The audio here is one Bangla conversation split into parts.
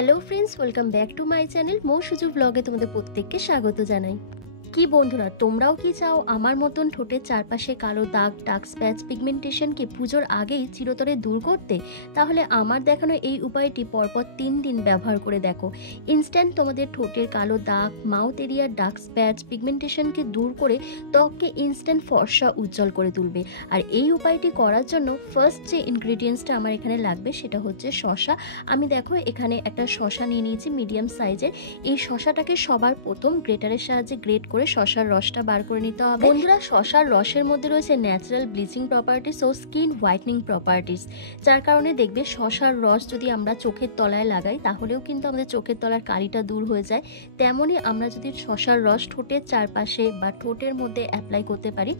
Hello friends, welcome back to my channel Mo Suju ব্লগে তোমাদের প্রত্যেককে স্বাগত জানাই। কি বন্ধুরা, তোমরাও কি চাও আমার মতন ঠোঁটের চারপাশে কালো দাগ, ডার্ক স্প্যাচ, পিগমেন্টেশনকে পুজোর আগেই চিরতরে দূর করতে? তাহলে আমার দেখানো এই উপায়টি পরপর 3 দিন ব্যবহার করে দেখো। ইনস্ট্যান্ট তোমাদের ঠোঁটের কালো দাগ, মাউথ এরিয়ার ডার্ক স্প্যাচ, পিগমেন্টেশনকে দূর করে ত্বককে ইনস্ট্যান্ট ফর্সা উজ্জ্বল করে তুলবে। আর এই উপায়টি করার জন্য ফার্স্ট যে ইনগ্রিডিয়েন্টসটা আমার এখানে লাগবে সেটা হচ্ছে শসা। আমি দেখো এখানে একটা শসা নিয়ে নিয়েছি মিডিয়াম সাইজের। এই শসাটাকে সবার প্রথম গ্রেটারের সাহায্যে গ্রেট করে শসার রসটা বার করে নিতে হবে। বন্ধুরা, শসার রসের মধ্যে রয়েছে ন্যাচারাল ব্লিচিং প্রপার্টিস ও স্কিন হোয়াইটনিং প্রপার্টিস, যার কারণে দেখবে শসার রস যদি আমরা চোখের তলায় লাগাই তাহলেও কিন্তু আমাদের চোখের তলার কালিটা দূর হয়ে যায়। তেমনই আমরা যদি শসার রস ঠোঁটের চারপাশে বা ঠোঁটের মধ্যে অ্যাপ্লাই করতে পারি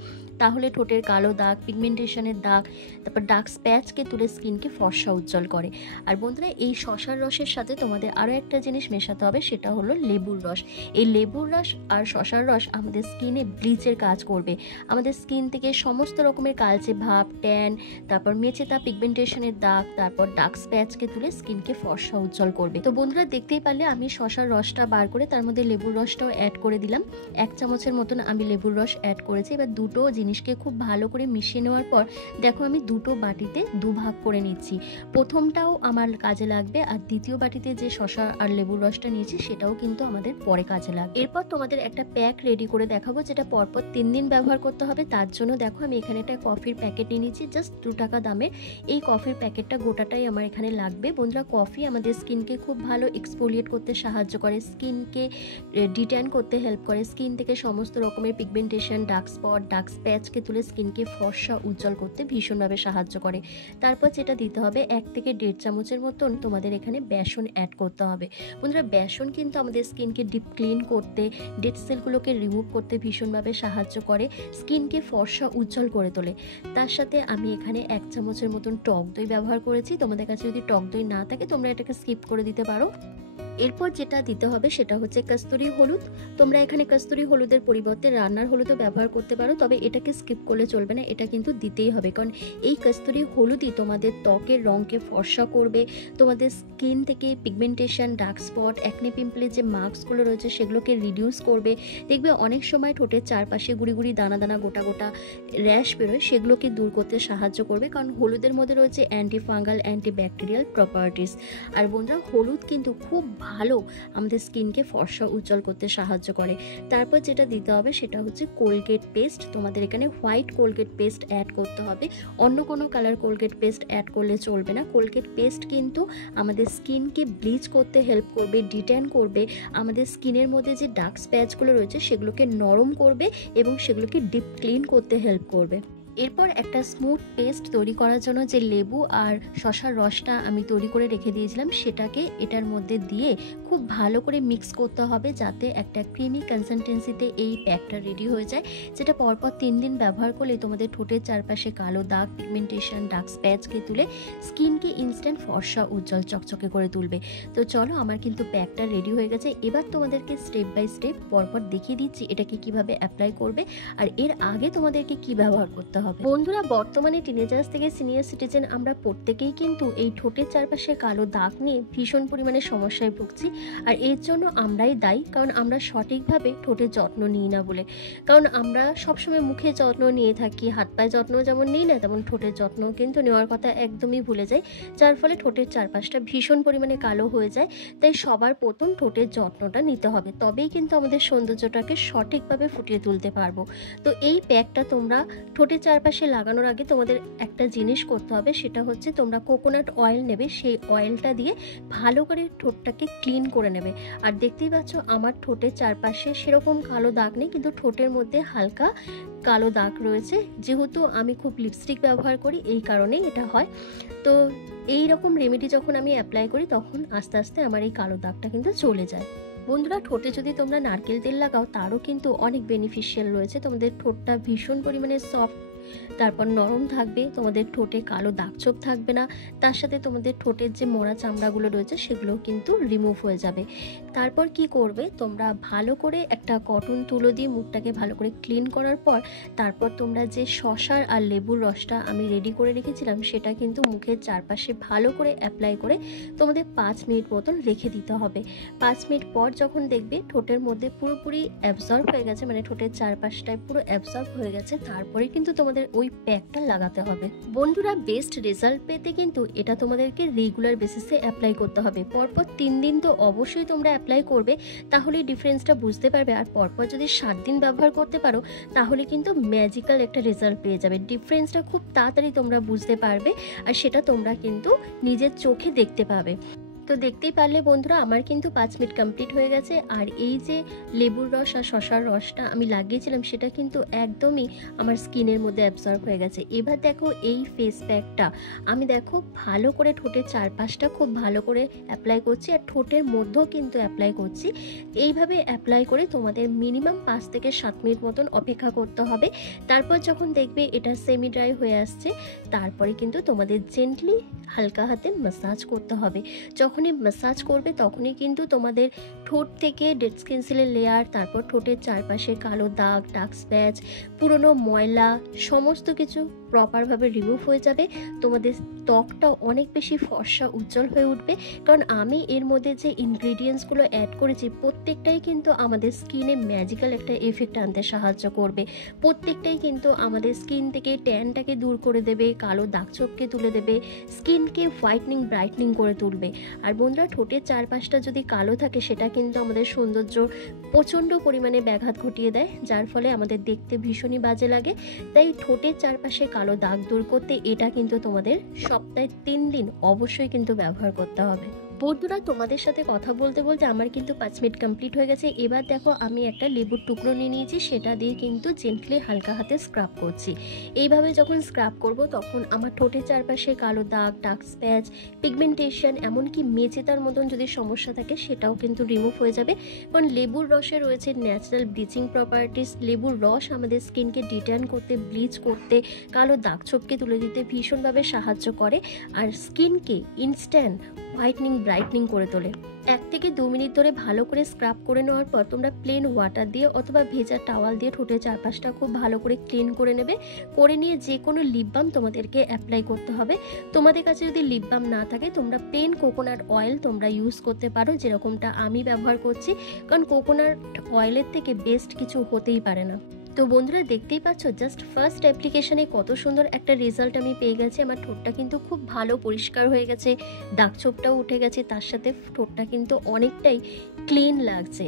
তাহলে ঠোঁটের কালো দাগ, পিগমেন্টেশনের দাগ, তারপর ডার্ক স্প্যাচকে তুলে স্কিনকে ফর্সা উজ্জ্বল করে। আর বন্ধুরা, এই শসার রসের সাথে তোমাদের আরও একটা জিনিস মেশাতে হবে, সেটা হলো লেবুর রস। এই লেবুর রস আর শসার রস আমাদের স্কিনে ব্লিচের কাজ করবে। আমাদের স্কিন থেকে সমস্ত রকমের কালচে ভাব, ট্যান, তারপর মেচেতা, পিগমেন্টেশনের দাগ, তারপর ডার্ক স্প্যাচকে তুলে স্কিনকে ফর্সা উজ্জ্বল করবে। তো বন্ধুরা, দেখতেই পারলে আমি শসার রসটা বার করে তার মধ্যে লেবুর রসটাও অ্যাড করে দিলাম। 1 চামচের মতন আমি লেবুর রস অ্যাড করেছি। এবার দুটো জিনিসকে খুব ভালো করে মিশিয়ে নেওয়ার পর দেখো আমি দুটো বাটিতে দুভাগ করে নিচ্ছি। প্রথমটাও আমার কাজে লাগবে আর দ্বিতীয় বাটিতে যে শসা আর লেবুর রসটা নিয়েছি সেটাও কিন্তু আমাদের পরে কাজে লাগবে। এরপর তোমাদের একটা প্যাক রেডি করে দেখাবো যেটা পরপর 3 দিন ব্যবহার করতে হবে। তার জন্য দেখো আমি এখানে একটা কফির প্যাকেট নিয়ে নিয়েছি, জাস্ট 2 টাকা দামের। এই কফির প্যাকেটটা গোটাটাই আমার এখানে লাগবে। বন্ধুরা, কফি আমাদের স্কিনকে খুব ভালো এক্সফোলিয়েট করতে সাহায্য করে, স্কিনকে ডিট্যান করতে হেল্প করে, স্কিন থেকে সমস্ত রকমের পিগমেন্টেশন, ডার্ক স্পট, ডার্ক স্প্যাচকে তুলে স্কিনকে ফর্সা উজ্জ্বল করতে ভীষণভাবে সাহায্য করে। তারপর যেটা দিতে হবে 1 থেকে 1.5 চামচের মতন তোমাদের এখানে বেসন অ্যাড করতে হবে। বন্ধুরা, বেসন কিন্তু আমাদের স্কিনকে ডিপ ক্লিন করতে, ডেড সেলগুলোকে রিমুভ করতে ভীষণভাবে সাহায্য করে, স্কিনকে ফর্সা উজ্জ্বল করে তোলে। তার সাথে আমি এখানে 1 চামচের মতন টক দই ব্যবহার করেছি। তোমাদের কাছে যদি টক দই না থাকে তোমরা এটাকে স্কিপ করে দিতে পারো। এরপর যেটা দিতে হবে সেটা হচ্ছে কস্তুরি হলুদ। তোমরা এখানে কস্তুরি হলুদের পরিবর্তে রান্নার হলুদও ব্যবহার করতে পারো, তবে এটাকে স্কিপ করলে চলবে না, এটা কিন্তু দিতেই হবে, কারণ এই কস্তুরি হলুদই তোমাদের ত্বকের রঙকে ফর্সা করবে, তোমাদের স্কিন থেকে পিগমেন্টেশন, ডার্ক স্পট, অ্যাকনে পিম্পলের যে মার্কসগুলো রয়েছে সেগুলোকে রিডিউস করবে। দেখবে অনেক সময় ঠোঁটের চারপাশে গুড়ি গুড়ি, দানা দানা, গোটা গোটা র্যাশ বেরোয়, সেগুলোকে দূর করতে সাহায্য করবে, কারণ হলুদের মধ্যে রয়েছে anti fungal, anti bacterial properties. আর বন্ধুরা, হলুদ কিন্তু খুব ভালো আমাদের স্কিনকে ফর্সা উজ্জ্বল করতে সাহায্য করে। তারপর যেটা দিতে হবে সেটা হচ্ছে কোলগেট পেস্ট। তোমাদের এখানে হোয়াইট কোলগেট পেস্ট অ্যাড করতে হবে, অন্য কোনো কালার কোলগেট পেস্ট অ্যাড করলে চলবে না। কোলগেট পেস্ট কিন্তু আমাদের স্কিনকে ব্লিচ করতে হেল্প করবে, ডিট্যান করবে, আমাদের স্কিনের মধ্যে যে ডার্ক স্প্যাচগুলো রয়েছে সেগুলোকে নরম করবে এবং সেগুলোকে ডিপ ক্লিন করতে হেল্প করবে। এরপর একটা স্মুথ পেস্ট তৈরি করার জন্য যে লেবু আর শসার রসটা আমি তৈরি করে রেখে দিয়েছিলাম সেটাকে এটার মধ্যে দিয়ে খুব ভালো করে মিক্স করতে হবে, যাতে একটা ক্রিমি কনসিস্টেন্সিতে এই প্যাকটা রেডি হয়ে যায়, যেটা পরপর 3 দিন ব্যবহার করলে তোমাদের ঠোঁটের চারপাশে কালো দাগ, পিগমেন্টেশন, ডার্ক স্প্যাচকে তুলে স্কিনকে ইনস্ট্যান্ট ফর্সা উজ্জ্বল চকচকে করে তুলবে। তো চলো, আমার কিন্তু প্যাকটা রেডি হয়ে গেছে। এবার তোমাদেরকে স্টেপ বাই স্টেপ পরপর দেখিয়ে দিচ্ছি এটাকে কিভাবে অ্যাপ্লাই করবে আর এর আগে তোমাদেরকে কি ব্যবহার করতে হবে। বন্ধুরা, বর্তমানে টিনেজার্স থেকে সিনিয়র সিটিজেন আমরা প্রত্যেকেই কিন্তু এই ঠোঁটের চারপাশে কালো দাগ নিয়ে ভীষণ পরিমাণে সমস্যায় ভুগছি, আর এর জন্য আমরাই দায়ী, কারণ আমরা সঠিকভাবে ঠোঁটের যত্ন নিই না বলে। কারণ আমরা সবসময় মুখে যত্ন নিয়ে থাকি, হাত পায়ে যত্ন যেমন নিই না, তেমন ঠোঁটের যত্ন কিন্তু নেওয়ার কথা একদমই ভুলে যাই, যার ফলে ঠোঁটের চারপাশটা ভীষণ পরিমাণে কালো হয়ে যায়। তাই সবার প্রথম ঠোঁটের যত্নটা নিতে হবে, তবেই কিন্তু আমাদের সৌন্দর্যটাকে সঠিকভাবে ফুটিয়ে তুলতে পারবো। তো এই প্যাকটা তোমরা ঠোঁটের চারপাশে লাগানোর আগে তোমাদের একটা জিনিস করতে হবে, সেটা হচ্ছে তোমরা কোকোনাট অয়েল নেবে, সেই অয়েলটা দিয়ে ভালো করে ঠোঁটটাকে ক্লিন করে নেবে। আর দেখতেই পাচ্ছ আমার ঠোঁটের চারপাশে সেরকম কালো দাগ নেই, কিন্তু ঠোঁটের মধ্যে হালকা কালো দাগ রয়েছে, যেহেতু আমি খুব লিপস্টিক ব্যবহার করি এই কারণেই এটা হয়। তো এই রকম রেমেডি যখন আমি অ্যাপ্লাই করি তখন আস্তে আস্তে আমার এই কালো দাগটা কিন্তু চলে যায়। বন্ধুরা, ঠোঁটে যদি তোমরা নারকেল তেল লাগাও তারও কিন্তু অনেক বেনিফিশিয়াল রয়েছে, তোমাদের ঠোঁটটা ভীষণ পরিমাণে সফট তারপর নরম থাকবে, তোমাদের ঠোঁটে কালো দাগছোপ থাকবে না, তার সাথে তোমাদের ঠোঁটের যে মোড়া চামড়াগুলো রয়েছে সেগুলো কিন্তু রিমুভ হয়ে যাবে। তারপর কি করবে, তোমরা ভালো করে একটা কটন তুলো দিয়ে মুখটাকে ভালো করে ক্লিন করার পর তারপর তোমরা যে শসার আর লেবুর রসটা আমি রেডি করে রেখেছিলাম সেটা কিন্তু মুখের চারপাশে ভালো করে অ্যাপ্লাই করে তোমাদের 5 মিনিট মতন রেখে দিতে হবে। 5 মিনিট পর যখন দেখবে ঠোঁটের মধ্যে পুরোপুরি অ্যাবজর্ব হয়ে গেছে, মানে ঠোঁটের চারপাশটায় পুরো অ্যাবজর্ব হয়ে গেছে, তারপরে কিন্তু তোমাদের ওই প্যাকটা লাগাতে হবে। বন্ধুরা, বেস্ট রেজাল্ট পেতে কিন্তু এটা তোমাদেরকে রেগুলার বেসিসে অ্যাপ্লাই করতে হবে। পরপর 3 দিন তো অবশ্যই তোমরা অ্যাপ্লাই করবে, তাহলেই ডিফারেন্সটা বুঝতে পারবে। আর পরপর যদি 7 দিন ব্যবহার করতে পারো তাহলে কিন্তু ম্যাজিক্যাল একটা রেজাল্ট পেয়ে যাবে। ডিফারেন্সটা খুব তাড়াতাড়ি তোমরা বুঝতে পারবে আর সেটা তোমরা কিন্তু নিজের চোখে দেখতে পাবে। তো দেখতেই পারলে বন্ধুরা, আমার কিন্তু 5 মিনিট কমপ্লিট হয়ে গেছে। আর এই যে লেবুর রস আর শসার রসটা আমি লাগিয়েছিলাম সেটা কিন্তু একদমই আমার স্কিনের মধ্যে অ্যাবজর্ব হয়ে গেছে। এবার দেখো এই ফেস প্যাকটা আমি দেখো ভালো করে ঠোঁটের চারপাশটা খুব ভালো করে অ্যাপ্লাই করছি আর ঠোঁটের মধ্যেও কিন্তু অ্যাপ্লাই করছি। এইভাবে অ্যাপ্লাই করে তোমাদের মিনিমাম 5 থেকে 7 মিনিট মতন অপেক্ষা করতে হবে। তারপর যখন দেখবে এটা সেমি ড্রাই হয়ে আসছে তারপরে কিন্তু তোমাদের জেন্টলি হালকা হাতে ম্যাসাজ করতে হবে। যখনই ম্যাসাজ করবে তখনই কিন্তু তোমাদের ঠোঁট থেকে ডেড স্কিন সেলের লেয়ার, তারপর ঠোঁটের চারপাশে কালো দাগ, ডার্ক স্প্যাচ, পুরনো ময়লা সমস্ত কিছু প্রপারভাবে রিমুভ হয়ে যাবে। তোমাদের ত্বকটা অনেক বেশি ফর্সা উজ্জ্বল হয়ে উঠবে, কারণ আমি এর মধ্যে যে ইনগ্রিডিয়েন্টসগুলো অ্যাড করেছি প্রত্যেকটাই কিন্তু আমাদের স্কিনে ম্যাজিক্যাল একটা এফেক্ট আনতে সাহায্য করবে। প্রত্যেকটাই কিন্তু আমাদের স্কিন থেকে ট্যানটাকে দূর করে দেবে, কালো দাগছোপকে তুলে দেবে, স্কিনকে হোয়াইটনিং ব্রাইটনিং করে তুলবে। আর বন্ধুরা, ঠোঁটের চারপাশটা যদি কালো থাকে সেটা কিন্তু আমাদের সৌন্দর্য প্রচণ্ড পরিমাণে ব্যাঘাত ঘটিয়ে দেয়, যার ফলে আমাদের দেখতে ভীষণই বাজে লাগে। তাই ঠোঁটের চারপাশে কালো দাগ দূর করতে এটা কিন্তু তোমাদের সপ্তাহে 3 দিন অবশ্যই কিন্তু ব্যবহার করতে হবে। বন্ধুরা, তোমাদের সাথে কথা বলতে বলতে আমার কিন্তু 5 মিনিট কমপ্লিট হয়ে গেছে। এবার দেখো আমি একটা লেবুর টুকরো নিয়ে নিয়েছি, সেটা দিয়ে কিন্তু জেন্টলি হালকা হাতে স্ক্রাব করছি। এইভাবে যখন স্ক্রাব করব তখন আমার ঠোঁটের চারপাশে কালো দাগ, ডার্ক স্প্যাচ, পিগমেন্টেশন, এমনকি মেচেতার মতন যদি সমস্যা থাকে সেটাও কিন্তু রিমুভ হয়ে যাবে। কারণ লেবুর রসে রয়েছে ন্যাচারাল ব্লিচিং প্রপার্টিস। লেবুর রস আমাদের স্কিনকে ডিট্যান করতে, ব্লিচ করতে, কালো দাগছোপকে তুলে দিতে ভীষণভাবে সাহায্য করে আর স্কিনকে ইনস্ট্যান্ট হোয়াইটনিং ব্রাইটনিং করে তোলে। 1 থেকে 2 মিনিট ধরে ভালো করে স্ক্রাব করে নেওয়ার পর তোমরা প্লেন ওয়াটার দিয়ে অথবা ভেজা টাওয়াল দিয়ে ঠোঁটের চারপাশটা খুব ভালো করে ক্লিন করে নেবে। করে নিয়ে যে কোনো লিপ বাম তোমাদেরকে অ্যাপ্লাই করতে হবে। তোমাদের কাছে যদি লিপ বাম না থাকে তোমরা প্লেন কোকোনাট অয়েল তোমরা ইউজ করতে পারো, যেরকমটা আমি ব্যবহার করছি, কারণ কোকোনাট অয়েলের থেকে বেস্ট কিছু হতেই পারে না। তো বন্ধুরা, দেখতেই পাচ্ছ জাস্ট ফার্স্ট অ্যাপ্লিকেশনে কত সুন্দর একটা রেজাল্ট আমি পেয়ে গেছি। আমার ঠোঁটটা কিন্তু খুব ভালো পরিষ্কার হয়ে গেছে, দাগছোপটাও উঠে গেছে, তার সাথে ঠোঁটটা কিন্তু অনেকটাই ক্লিন লাগছে।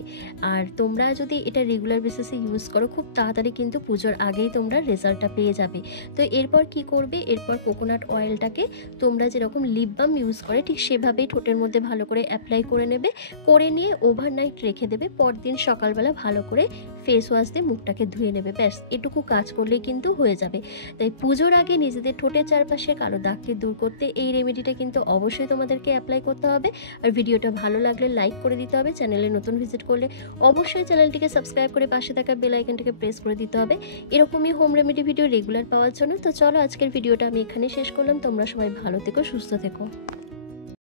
আর তোমরা যদি এটা রেগুলার বেসিসে ইউজ করো খুব তাড়াতাড়ি কিন্তু পুজোর আগেই তোমরা রেজাল্টটা পেয়ে যাবে। তো এরপর কি করবে, এরপর কোকোনাট অয়েলটাকে তোমরা যেরকম লিপ বাম ইউজ করে ঠিক সেভাবেই ঠোঁটের মধ্যে ভালো করে অ্যাপ্লাই করে নেবে। করে নিয়ে ওভারনাইট রেখে দেবে, পরদিন সকালবেলা ভালো করে ফেস ওয়াশ দিয়ে মুখটাকে ধুয়ে নেবে। ব্যাস এটুকু কাজ করলেই কিন্তু হয়ে যাবে। তাই পুজোর আগে নিজেদের ঠোঁটের চারপাশে কালো দাগকে দূর করতে এই রেমেডিটা কিন্তু অবশ্যই তোমাদেরকে অ্যাপ্লাই করতে হবে। আর ভিডিওটা ভালো লাগলে লাইক করে দিতে হবে। চ্যানেলে নতুন ভিজিট করলে অবশ্যই চ্যানেলটিকে সাবস্ক্রাইব করে পাশে থাকা বেল আইকনটিকে প্রেস করে দিতে হবে এরকমই হোম রেমেডি ভিডিও রেগুলার পাওয়ার জন্য। তো চলো আজকের ভিডিওটা আমি এখানে শেষ করলাম। তোমরা সবাই ভালো থেকো, সুস্থ থেকো।